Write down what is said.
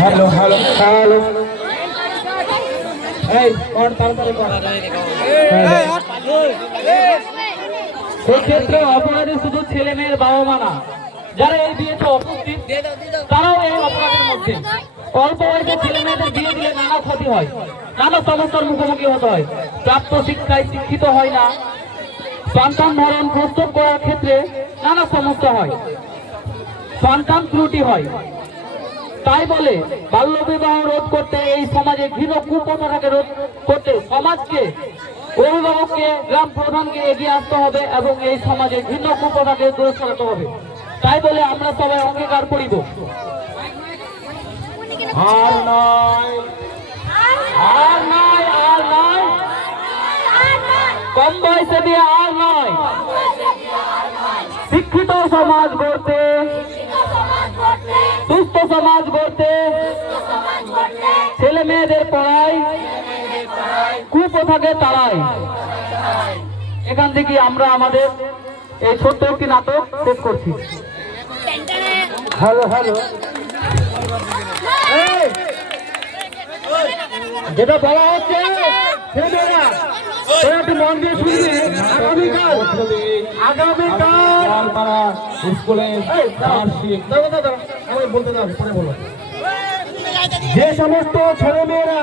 Hello hello hello, এই কোন তাড়াতাড়ি কর। সেক্ষেত্রে অপরাধী শুধু ছেলে মেয়ের বাবা মা না, যারা এই বিয়েতে উপস্থিত তারাও এই অপরাধের মধ্যে। অল্প বয়সে ছেলে মেয়েদের বিয়ে দিলে নানা ক্ষতি হয়, নানা সমস্যার মুখোমুখি হতে হয়। প্রাপ্ত শিক্ষায় শিক্ষিত হয় না, সন্তান ধারণ প্রস্তুত করার ক্ষেত্রে নানা সমস্যা হয়, সন্তান ত্রুটি হয়। তাই বলে বাল্য বিবাহ রোধ করতে, এই সমাজে ঘৃণ কুপ্রথাটাকে রোধ করতে সমাজকে, অভিভাবককে, গ্রাম প্রধানকে এগিয়ে আসতে হবে এবং এই সমাজে ঘৃণ কুপ্রথাকে দূরে সরাতে হবে। তাই বলে আমরা সবাই অঙ্গীকার করিব, আর নয়, আর নয়, আর নয়, কম বয়সে বিয়ে আর নয়। শিক্ষিত সমাজ গড়তে, সুস্থ সমাজ গড়তে, ছেলে মেয়েদের পড়াই, কুপ্রথাকে তাড়াই। এখান থেকে আমরা আমাদের এই ছোট্ট একটি নাটক শেষ করছি। হ্যালো হ্যালো, এই যেটা বলা হচ্ছে ছেলেমেয়েরা তোরা একটু মন দিয়ে শুনবি। আগামীকাল স্কুলে আমি বলতে দাও, পরে বলো। যে সমস্ত ছেলেমেয়েরা